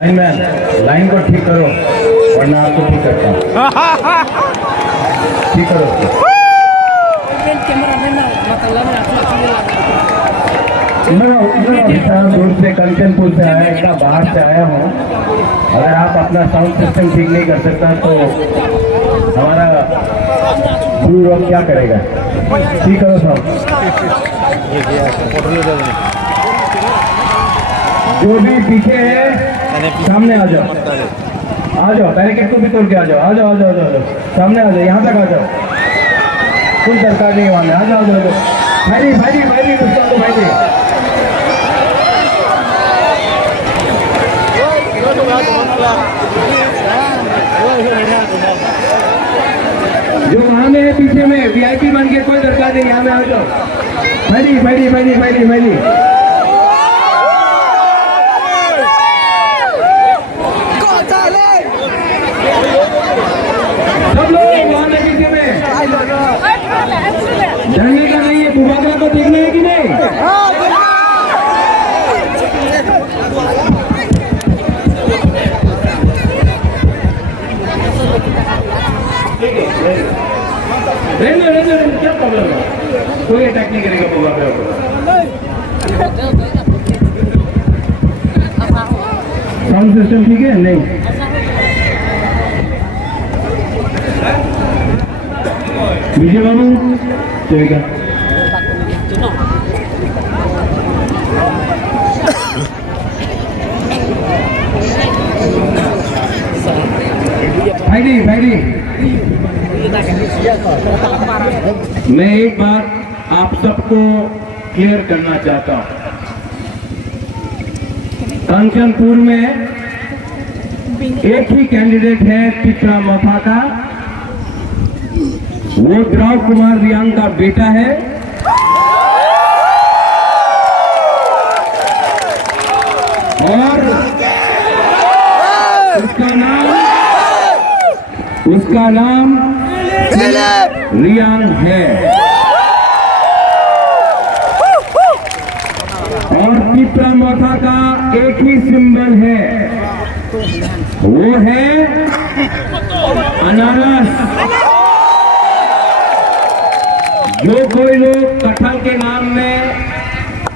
Line को ठीक करो वरना आपको ठीक करता हूँ। ठीक करो दूर से कंचनपुर से आया, इतना बाहर से आया हूँ। अगर आप अपना साउंड सिस्टम ठीक नहीं कर सकता तो हमारा गुरु रोक क्या करेगा। ठीक करो साउंड। जो भी पीछे है सामने आ जाओ, आ जाओ। बैरिकेड को भी तोड़ के आ जाओ, आ जाओ, आ जाओ, आ जाओ, सामने आ जाओ, यहाँ तक आ जाओ। कोई दरकार नहीं वहाँ, आ जाओ, आ जाओ। भाई भाई भाई भाई जो वहाँ में है पीछे में वीआईपी बन के, कोई दरकार नहीं, यहाँ में आ जाओ। भाई भाई भाई भाई भाई सब लोग वहाँ पीछे में जानने का नहीं है, बुबागरा को देखना है कि नहीं। क्या प्रॉब्लम है, कोई अटैक नहीं करेगा बुबागरा को। साउंड सिस्टम ठीक है नहीं। विजय बाबू ठीक है। भाई मैं एक बात आप सबको क्लियर करना चाहता हूं। कंचनपुर में एक ही कैंडिडेट है पिपरा मोथा का, वो द्रव कुमार रियांग का बेटा है। और उसका नाम रियांग है। और पिपरा मोथा का एक ही सिंबल है, वो है अनारस। जो कोई लोग कटहल के नाम में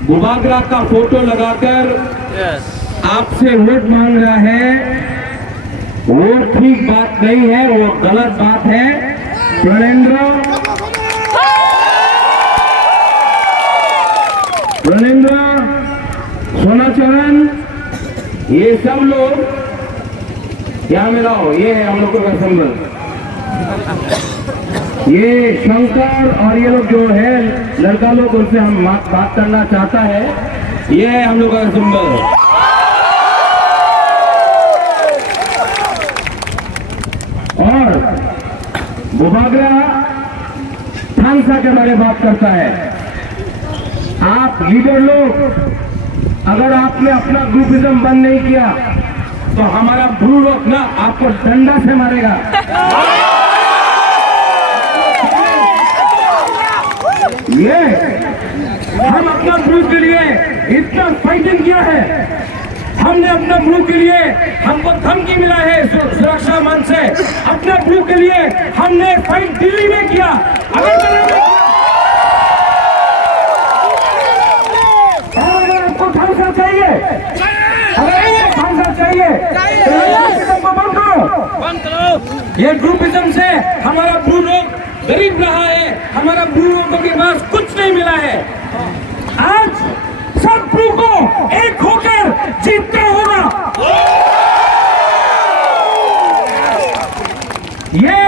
बुबागरा का फोटो लगाकर आपसे वोट मांग रहा है, वो ठीक बात नहीं है, वो गलत बात है। प्रणेंद्र, सोनाचरण, ये सब लोग यहाँ मिलाओ, ये है हम लोगों का सिंबल। ये शंकर और ये लोग जो है लड़का लोग, उनसे हम बात करना चाहता है। ये है हम लोग का सिंबल। और बुबागरा थानसा के बारे में बात करता है। आप लीडर लोग, अगर आपने अपना ग्रुपिज्म बंद नहीं किया तो हमारा ब्रू लोग ना आपको डंडा से मारेगा। ये हम अपना ब्रू के लिए इतना फाइटिंग किया है। हमने अपना ब्रू के लिए, हमको धमकी मिला है सुरक्षा मंच से, अपने ब्रू के लिए हमने फाइट दिल्ली में किया। अगर आपको खांसा चाहिए, अगर खांसा चाहिए तो बंद करो। ये ग्रुपिज्म से हमारा ब्रू लोग गरीब रहा है, हमारा ब्रू लोगों के पास कुछ नहीं मिला है। आज सब ब्रू को एक होकर जीतना होगा। ये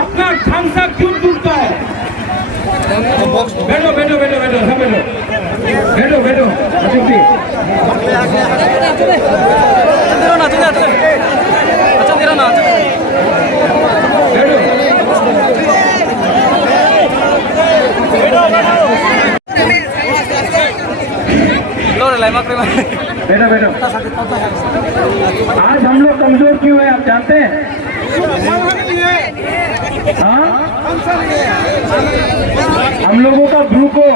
अपना खांसा क्यों टूटता है? बैठो बैठो बैठो बैठो, सब बैठो बैठो बैठो। बैठो बैठो। आज हम लोग कमजोर क्यों है आप जानते हैं? हाँ, हम लोगों का ब्रू को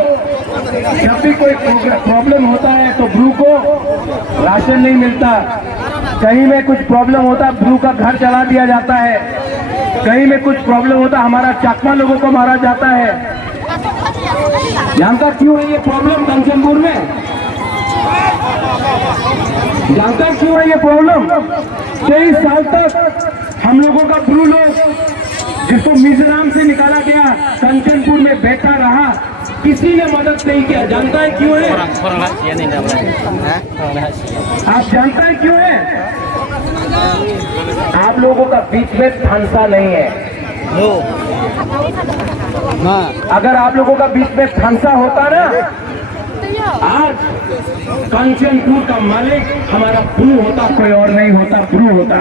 जब भी कोई प्रॉब्लम होता है तो ब्रू को राशन नहीं मिलता, कहीं में कुछ प्रॉब्लम होता ब्लू का घर जला दिया जाता है, कहीं में कुछ प्रॉब्लम होता हमारा चाकमा लोगों को मारा जाता है। जानता क्यों है ये प्रॉब्लम कंचनपुर में? जानता क्यों है ये प्रॉब्लम? 23 साल तक हम लोगों का ब्लू लोग जिसको मिजोरम से निकाला गया कंचनपुर में बैठा रहा, किसी ने मदद नहीं किया। जानता है क्यों है? आप जानता है क्यों है? आप लोगों का बीच में फंसा नहीं है। अगर आप लोगों का बीच में फंसा होता ना, आज कंचनपुर का मालिक हमारा ब्लू होता, कोई और नहीं होता, ब्लू होता।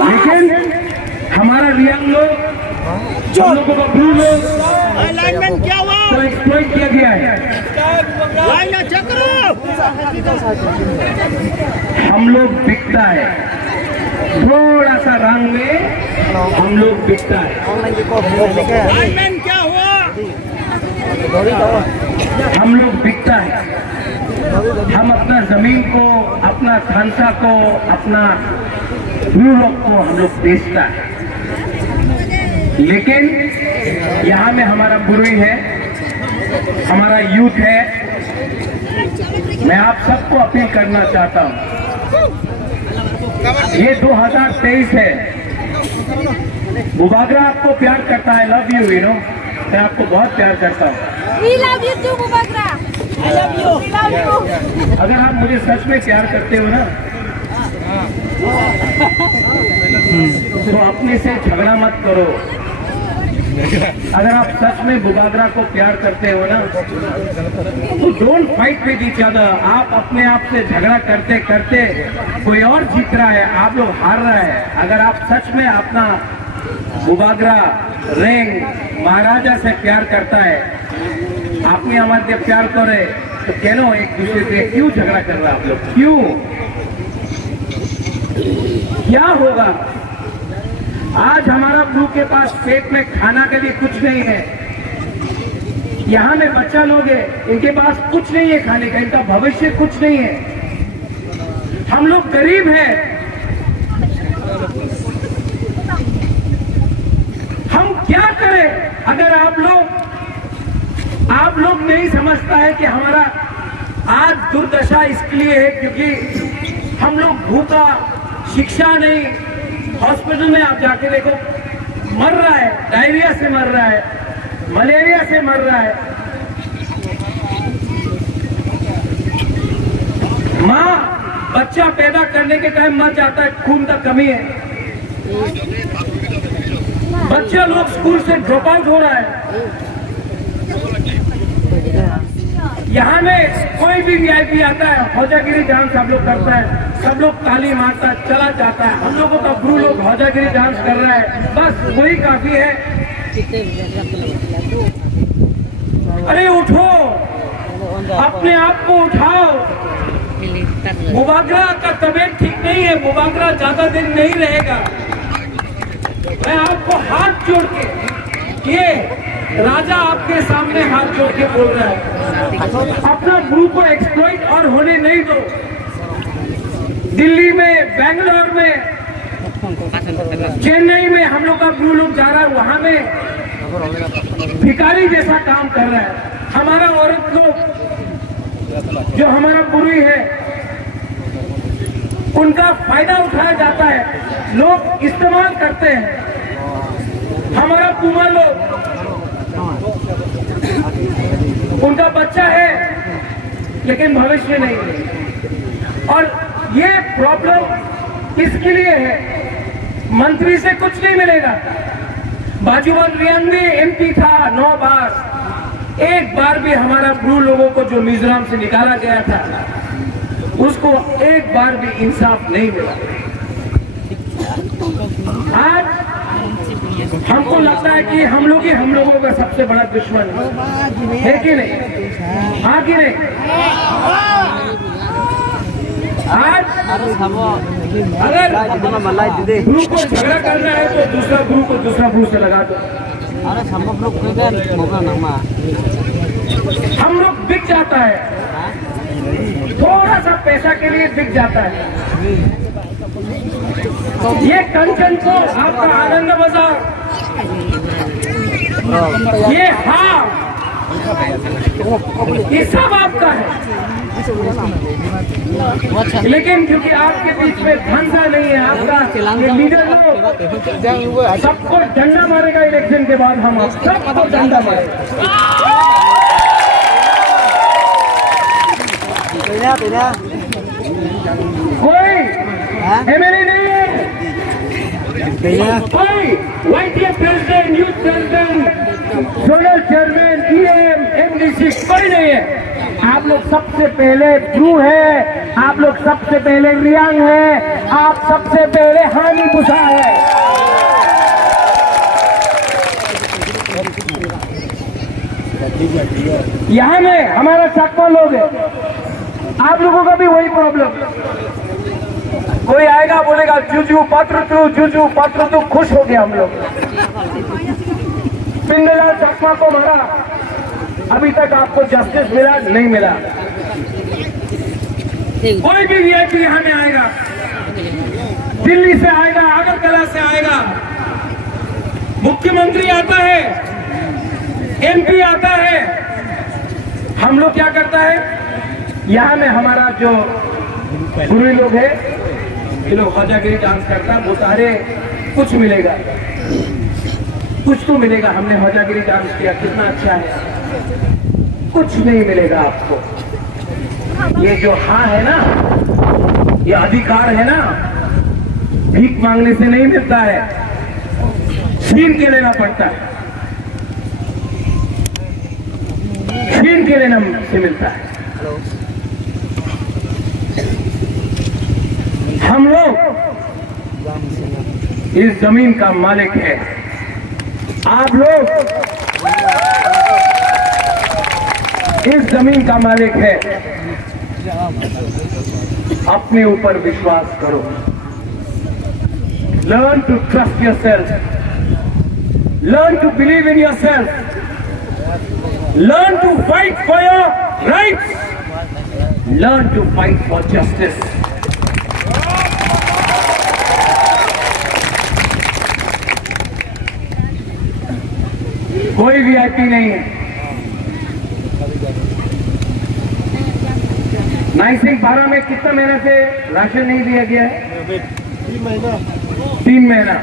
लेकिन हमारा रियांग लोग, हम लोगों का ब्लू लोग को एक्सप्लॉइट किया गया है। हम लोग बिकता है, थोड़ा सा रंग में हम लोग बिकता है। हम लोग बिकता है। हम अपना जमीन को, अपना खानसा को, अपना ब्लू रॉक को हम लोग बेचता है। लेकिन यहाँ में हमारा बुरुई है, हमारा यूथ है। मैं आप सबको अपील करना चाहता हूँ, ये 2023 है। बुबागरा आपको प्यार करता है, लव यू, यू नो, मैं आपको बहुत प्यार करता हूँ। We love you too, Bubagra. I love you. We love you. अगर आप मुझे सच में प्यार करते हो ना, तो अपने से झगड़ा मत करो। अगर आप सच में बुबागरा को प्यार करते हो ना, तो don't fight with each other. आप अपने आप से झगड़ा करते करते कोई और जीत रहा है, आप लोग हार रहा है। अगर आप सच में अपना बुबागरा रेंग महाराजा से प्यार करता है, आपने हमारे प्यार करे, तो कहनो एक दूसरे से क्यों झगड़ा कर रहा आप लोग? क्यों? क्या होगा? आज हमारा ब्लू के पास पेट में खाना के लिए कुछ नहीं है। यहाँ में बच्चा लोग है, इनके पास कुछ नहीं है खाने का, इनका भविष्य कुछ नहीं है। हम लोग गरीब हैं। हम क्या करें? अगर आप लोग नहीं समझता है कि हमारा आज दुर्दशा इसके लिए है क्योंकि हम लोग भूखा, शिक्षा नहीं, हॉस्पिटल में आप जाके देखो, मर रहा है, डायरिया से मर रहा है, मलेरिया से मर रहा है। माँ बच्चा पैदा करने के टाइम मर जाता है, खून का कमी है। बच्चा लोग स्कूल से ड्रॉप आउट हो रहा है। यहाँ में कोई भी वीआईपी आता है, हौजागिरी डांस सब लोग करता है, सब लोग ताली मारता है, चला जाता है। हम लोगों का ब्लू लोग हौजागिरी डांस कर रहा है, बस वही काफी है। अरे उठो, अपने आप को उठाओ। बुबागरा का तबीयत ठीक नहीं है, बुबागरा ज्यादा दिन नहीं रहेगा। मैं आपको हाथ जोड़ के, ये राजा आपके सामने हाथ जोड़ के बोल रहा है, अपना ब्लू को एक्सप्लॉइट और होने नहीं दो। दिल्ली में, बेंगलोर में, चेन्नई में हम लोग का ब्लू लोग जा रहा है, वहां में भिखारी जैसा काम कर रहा है। हमारा औरत लोग जो हमारा बुरुई है, उनका फायदा उठाया जाता है, लोग इस्तेमाल करते हैं। हमारा पुमा लोग, उनका बच्चा है लेकिन भविष्य नहीं है। और ये प्रॉब्लम इसके लिए है, मंत्री से कुछ नहीं मिलेगा। बाजूबंद रियांग में एमपी था 9 बार, एक बार भी हमारा ब्लू लोगों को जो मिजोरम से निकाला गया था, उसको एक बार भी इंसाफ नहीं मिला। आज हमको लगता है कि हम लोग ही हम लोगों का सबसे बड़ा दुश्मन है कि नहीं? हाँ कि नहीं? आज अगर ग्रुप को झगड़ा करना है तो दूसरा ग्रुप को दूसरा ग्रुप से लगा दो। हम लोग बिक जाता है। पैसा के लिए बिक जाता है। ये कंचनपुर आपका आनंद बाजार, ये हाँ, ये सब आपका है। लेकिन क्योंकि आपके बीच में धंधा नहीं है, आपका ये लीडर लोग सबको डंडा मारेगा इलेक्शन के बाद, हम आप सबको डंडा मारेगा। कोई एमएलए नहीं है, कोई YTF president, youth president, zonal chairman, EM, MDC कोई नहीं है। आप लोग सबसे पहले ब्रू है, आप लोग सबसे पहले रियांग है, आप सबसे पहले हानि बुसा है। यहाँ में हमारा चाकमा लोग है, आप लोगों का भी वही प्रॉब्लम। कोई आएगा बोलेगा जूजू पात्र तू, खुश हो गया हम लोग। पिंडलाल चाकमा को मारा, अभी तक आपको जस्टिस मिला नहीं मिला। कोई भी वीआईपी यहाँ में आएगा, दिल्ली से आएगा, अगरतला से आएगा, मुख्यमंत्री आता है, एमपी आता है, हम लोग क्या करता है, यहाँ में हमारा जो गुरु लोग है, ये लोग ख्वाजागिरी डांस करता है, बोलता अरे कुछ मिलेगा, कुछ तो मिलेगा, हमने ख्वाजागिरी डांस किया कितना अच्छा है। कुछ नहीं मिलेगा आपको। ये जो हाँ है ना, ये अधिकार है ना, भीख मांगने से नहीं मिलता है, छीन के लेना पड़ता है, छीन के लेना से मिलता है। हम लोग इस जमीन का मालिक है, आप लोग इस जमीन का मालिक है। अपने ऊपर विश्वास करो, learn to trust yourself, learn to believe in yourself, learn to fight for your rights, learn to fight for justice. कोई वीआईपी नहीं है। नाई सिंह पारा में कितना महीने से राशन नहीं दिया गया है? 3 महीना।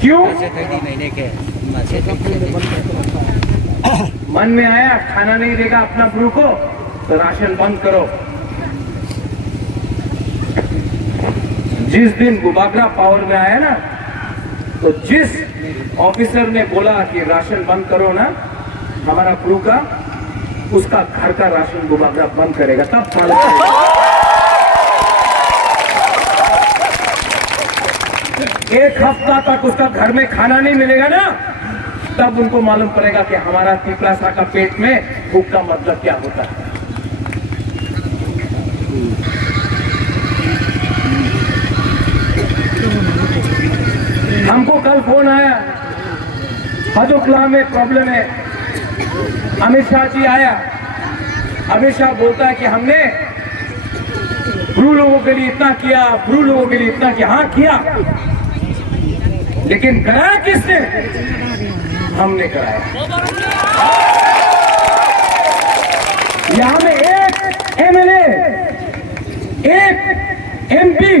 क्यों? मन में आया खाना नहीं देगा अपना ब्रू को तो राशन बंद करो। जिस दिन गुबागरा पावर में आया ना, तो जिस ऑफिसर ने बोला कि राशन बंद करो ना हमारा ब्रू का, उसका घर का राशन गुबागरा बंद करेगा, तब मालूम चलेगा। एक हफ्ता तक उसका घर में खाना नहीं मिलेगा ना, तब उनको मालूम पड़ेगा कि हमारा तिपलासा का पेट में भूख का मतलब क्या होता है। हमको कल फोन आया, हजोकला में प्रॉब्लम है, अमित शाह जी आया। अमित शाह बोलता है कि हमने ब्रू लोगों के लिए इतना किया, ब्रू लोगों के लिए इतना किया। हाँ किया, लेकिन कराया किसने? हमने कराया। यहां में एक एमएलए, एक एमपी,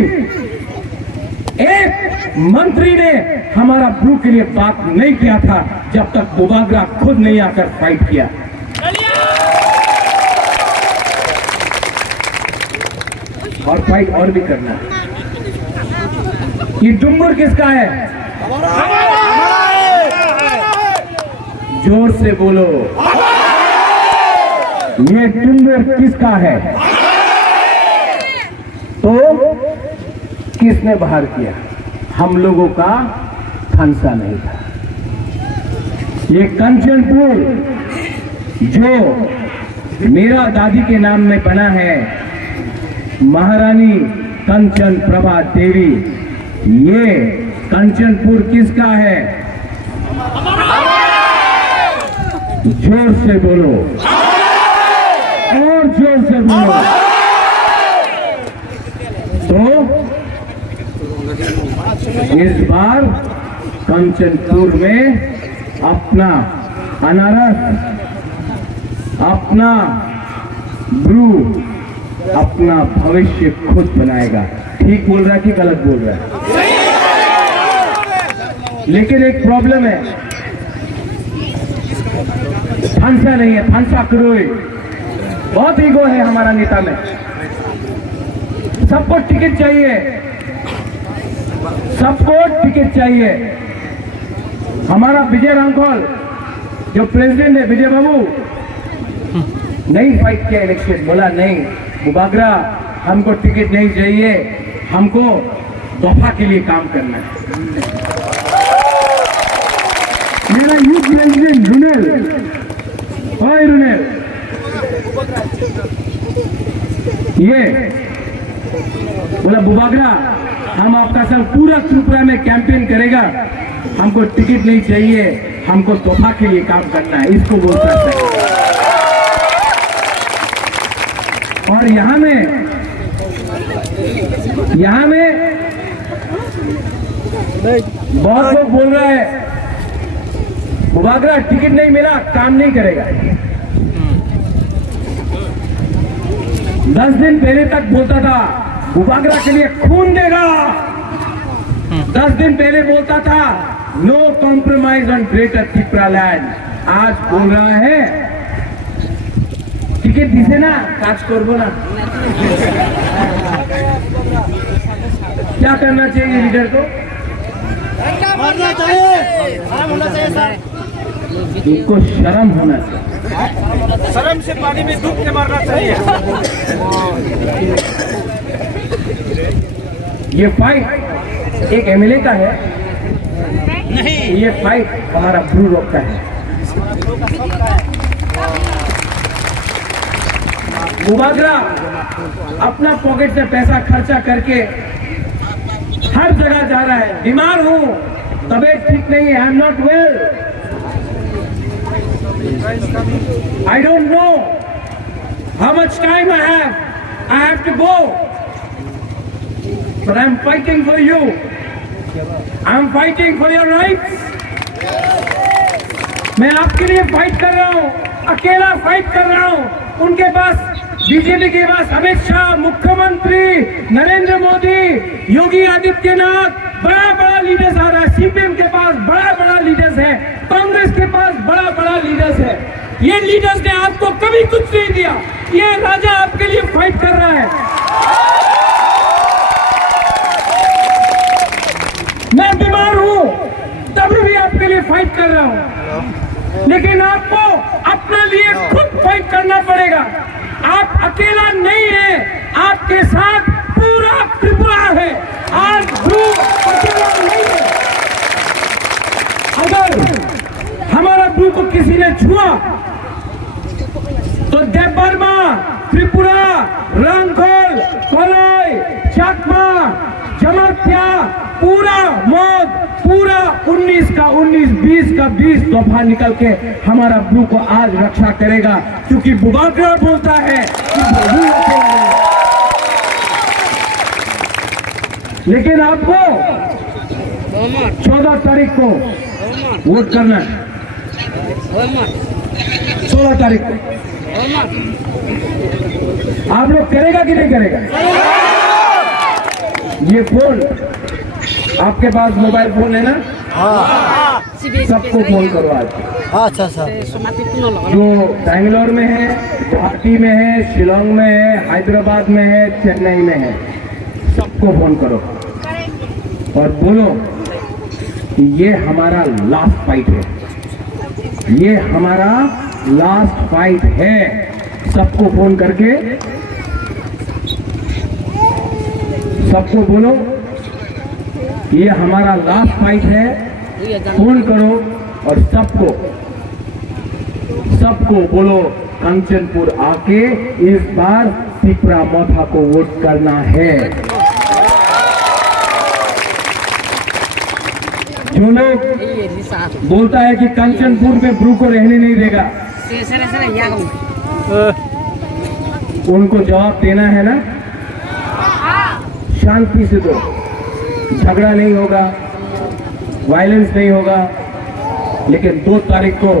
एक मंत्री ने हमारा ब्रू के लिए बात नहीं किया था जब तक गुबागरा खुद नहीं आकर फाइट किया। और फाइट और भी करना है। ये डुंगर किसका है? जोर से बोलो, ये डुंगर किसका है? तो किसने बाहर किया? हम लोगों का फंसा नहीं था। ये कंचनपुर जो मेरा दादी के नाम में बना है, महारानी कंचन प्रभा देवी, ये कंचनपुर किसका है? जोर से बोलो। इस बार कंचनपुर में अपना अनारस, अपना ब्रू, अपना भविष्य खुद बनाएगा। ठीक बोल रहा है कि गलत बोल रहा है? लेकिन एक प्रॉब्लम है, फंसा नहीं है, फंसा करोई। बहुत ईगो है हमारा नेता में, सबको टिकट चाहिए, सबको टिकट चाहिए। हमारा विजय रामखोल जो प्रेसिडेंट है, विजय बाबू, नहीं फाइट किया इलेक्शन, बोला नहीं बुबागरा हमको टिकट नहीं चाहिए, हमको दफा के लिए काम करना है। मेरा यूथ प्रेसिडेंट रुनेल, ओए रुनेल, ये बोला बुबागरा हम आपका सब पूरा त्रिपुरा में कैंपेन करेगा, हमको टिकट नहीं चाहिए, हमको तोहफा के लिए काम करना है, इसको बोलता है। और यहाँ में बहुत लोग बोल रहे हैं बुबागरा टिकट नहीं मिला काम नहीं करेगा। 10 दिन पहले तक बोलता था बुबागरा के लिए खून देगा, 10 दिन पहले बोलता था no compromise on greater Tripura land, आज बोल रहा है टिकट दिसे ना काज करबो ना। क्या करना चाहिए लीडर को? मरना चाहिए, आराम होना चाहिए सर। इनको शर्म होना चाहिए, शर्म से पानी में डूब के मरना चाहिए। ये फाइट एक एमएलए का है नहीं, ये फाइट हमारा ब्रू रॉक का है। बुबागरा अपना पॉकेट से पैसा खर्चा करके हर जगह जा रहा है। बीमार हूं, तबीयत ठीक नहीं है, I am not well, I don't know how much time I have to go, but I am fighting for you, I am fighting for your rights. मैं आपके लिए फाइट कर रहा हूं, अकेला फाइट कर रहा हूं। उनके पास बीजेपी के पास अमित शाह, मुख्यमंत्री नरेंद्र मोदी, योगी आदित्यनाथ, बड़ा बड़ा लीडर्स आ रहा है। सीपीएम के पास बड़ा बड़ा लीडर्स है, कांग्रेस के पास बड़ा बड़ा लीडर्स है। ये लीडर्स ने आपको कभी कुछ नहीं दिया, ये राजा आपके लिए फाइट कर रहा है। मैं बीमार हूं तब भी आपके लिए फाइट कर रहा हूं, लेकिन आपको अपने लिए खुद फाइट करना पड़ेगा। आप अकेला नहीं है, आपके साथ पूरा त्रिपुरा है। आज ब्रू अकेला नहीं है। अगर हमारा ब्रू को किसी ने छुआ तो देवबर्मा, त्रिपुरा, रामखोल, कोलाई, चाकमा, जमातिया, पूरा मौत, पूरा 19 का 19, 20 का 20 दफा निकल के हमारा ब्रू को आज रक्षा करेगा, क्योंकि बुबागरा बोलता है कि ब्रू अकेला नहीं। लेकिन आपको 14 तारीख को वोट करना है, 16 तारीख को आप लोग करेगा कि नहीं करेगा? ये फोन आपके पास मोबाइल फोन है ना? हाँ, सबको फोन करो आज। अच्छा सर। जो बैंगलोर में है, गुवाहाटी में है, शिलोंग में है, हैदराबाद में है, चेन्नई में है, सबको फोन करो और बोलो कि ये हमारा लास्ट फाइट है, ये हमारा लास्ट फाइट है। सबको फोन करके सबको बोलो ये हमारा लास्ट फाइट है, फोन करो और सबको बोलो कंचनपुर आके इस बार त्रिपुरा मोथा को वोट करना है। जो लोग बोलता है कि कंचनपुर में ब्रू को रहने नहीं देगा, उनको जवाब देना है ना, शांति से दो, झगड़ा नहीं होगा, वायलेंस नहीं होगा, लेकिन 2 तारीख को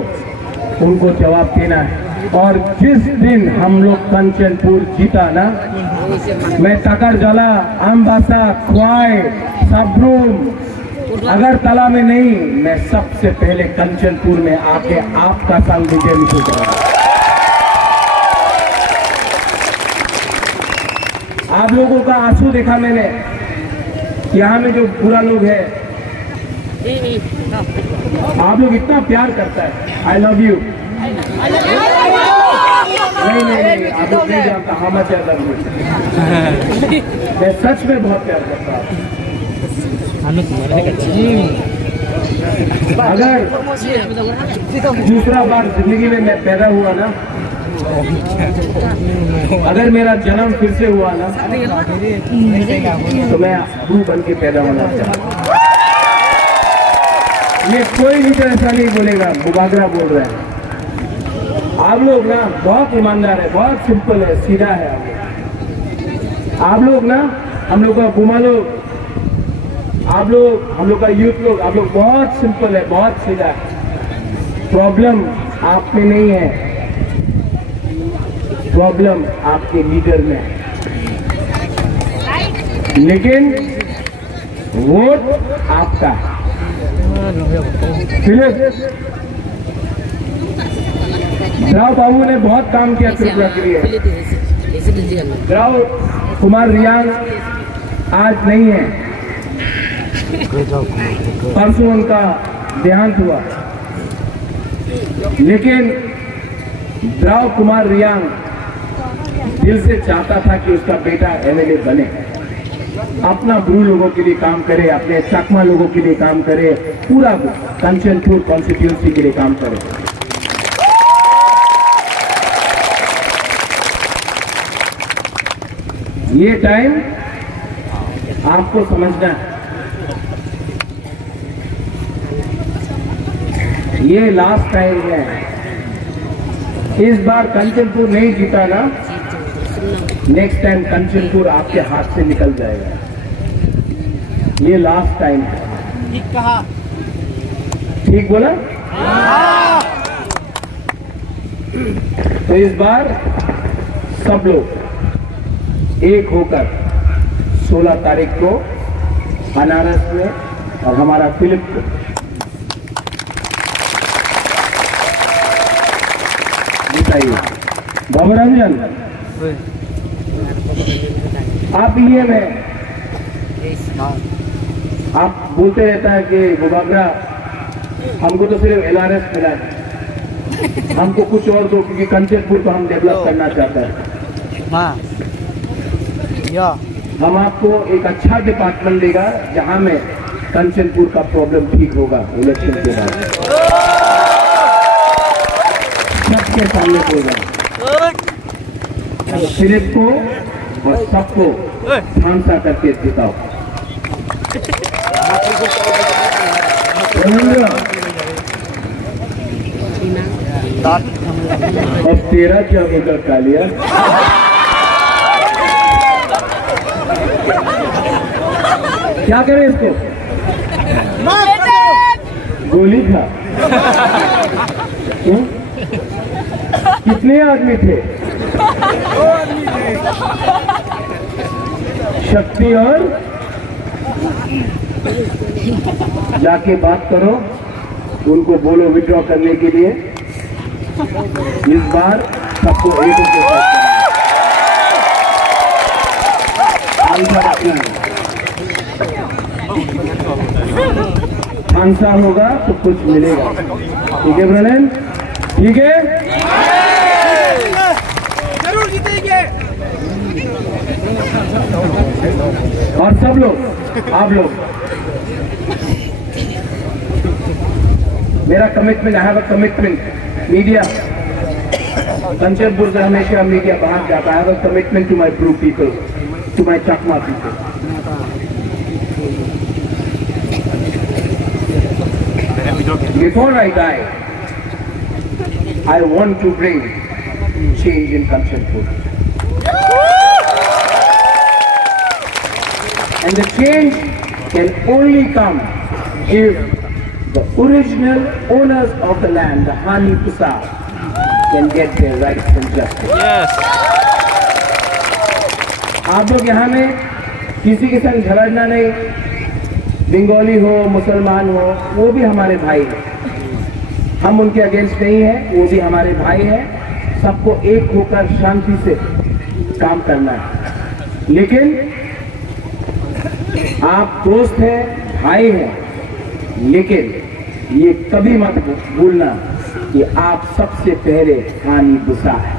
उनको जवाब देना है। और जिस दिन हम लोग कंचनपुर जीता ना, मैं तकरजला, अम्बासा, ख्वाई, सबरूम, अगरतला में नहीं, मैं सबसे पहले कंचनपुर में आके आपका संग विजय मिशू करूंगा। आप लोगों का आंसू देखा मैंने, यहाँ में जो बुरा लोग है, आप लोग इतना प्यार करता है, आई लव यू। नहीं, आप लोग नहीं जानता हाँ मैं प्यार लव यू। मैं सच में बहुत प्यार करता हूँ। अगर दूसरा बार जिंदगी में मैं पैदा हुआ ना, अगर मेरा जन्म फिर से हुआ ना, तो मैं अबू बन के पैदा होना चाहता। ये कोई लीडर ऐसा नहीं बोलेगा बुबागरा बोल रहा है। आप लोग ना बहुत ईमानदार है, बहुत सिंपल है, सीधा है। आप लोग ना, हम लोग का गुमा लोग, आप लोग, हम लोग का यूथ लोग, आप लोग बहुत सिंपल है, बहुत सीधा है। प्रॉब्लम आप में नहीं है, प्रॉब्लम आपके लीडर में है। लेकिन वोट आपका है। फिलिप राव बाबू ने बहुत काम किया त्रिपुरा के लिए। राव कुमार रियांग आज नहीं है, परसों उनका देहांत हुआ, लेकिन राव कुमार रियांग दिल से चाहता था कि उसका बेटा एमएलए बने, अपना ब्रू लोगों के लिए काम करे, अपने चकमा लोगों के लिए काम करे, पूरा कंचनपुर कॉन्स्टिट्यूंसी के लिए काम करे। ये टाइम आपको समझना है, ये लास्ट टाइम है। इस बार कंचनपुर नहीं जीता ना, नेक्स्ट टाइम कंचनपुर आपके हाथ से निकल जाएगा। ये लास्ट टाइम है। ठीक कहा, ठीक बोला? तो इस बार सब लोग एक होकर 16 तारीख को बनारस में, और हमारा फिलिप को जिताइए। बाबू रंजन, आप ये में आप बोलते रहता है कि बुबागरा हमको तो सिर्फ एलआरएस मिला है, हमको कुछ और दो, क्योंकि कंचनपुर को हम डेवलप करना चाहते हैं। हम आपको एक अच्छा डिपार्टमेंट देगा जहां में कंचनपुर का प्रॉब्लम ठीक होगा। इलेक्शन के बाद सबके सामने होगा, फिलिप को और सबको फांसा करके जिताओ। अब तेरा क्या होगा कालिया? क्या करें इसको? गोली खा। क्यों? कितने आदमी थे? शक्ति और जाके बात करो, उनको बोलो विड्रॉ करने के लिए। इस बार सबको एक आंसर होगा तो कुछ मिलेगा। ठीक है ब्रनन? ठीक है, जरूर जीतेंगे। और सब लोग, आप लोग, मेरा commitment, I have a commitment. Media, Kanchanpur से हमेशा मीडिया बाहर जाता है। I have a commitment to my Bru people, to my Chakma people. Before I die, I want to bring change in Kanchanpur. And the change can only come if the original owners of the land, the Hani Pusa, can get their rights and justice. Yes. आप लोग यहाँ में किसी के संग झगड़ना नहीं, बंगाली हो मुसलमान हो, वो भी हमारे भाई हैं, हम उनके अगेंस्ट नहीं हैं, वो भी हमारे भाई हैं। सबको एक होकर शांति से काम करना है। लेकिन आप दोस्त हैं, भाई हैं, लेकिन ये कभी मत भूलना कि आप सबसे पहले हानी पुसा है।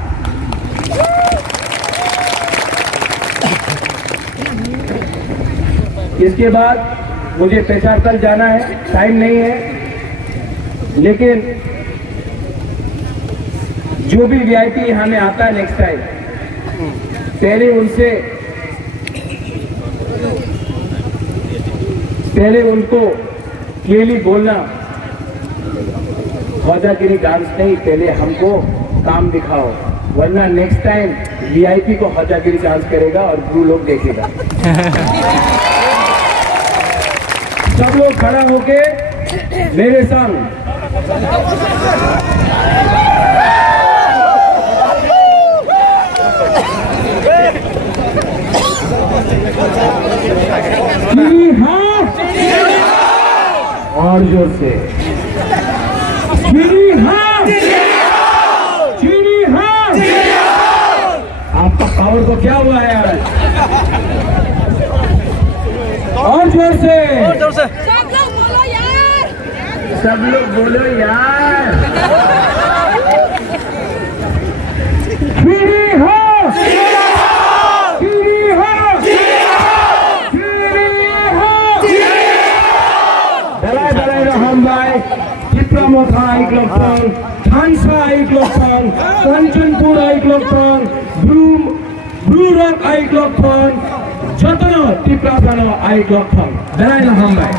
इसके बाद मुझे पेशावर जाना है, टाइम नहीं है, लेकिन जो भी वीआईपी यहाँ में आता है नेक्स्ट टाइम, पहले उनको क्लियरली बोलना, ख्वाजागिरी डांस नहीं, पहले हमको काम दिखाओ, वरना नेक्स्ट टाइम वीआईपी को ख्वाजागिरी डांस करेगा और ब्लू लोग देखेगा। सब लोग खड़ा होके मेरे संग और जोर से आपका पावर को क्या हुआ है यार? और जोर से सब लोग बोलो यार। सब लोग बोलो यार। Chipramoka Aiklopong, Tansa Aiklopong, Kanchanpur Aiklopong, Blue Rock Aiklopong, Jotano Tiprapano Aiklopong. Dalai Lahambai.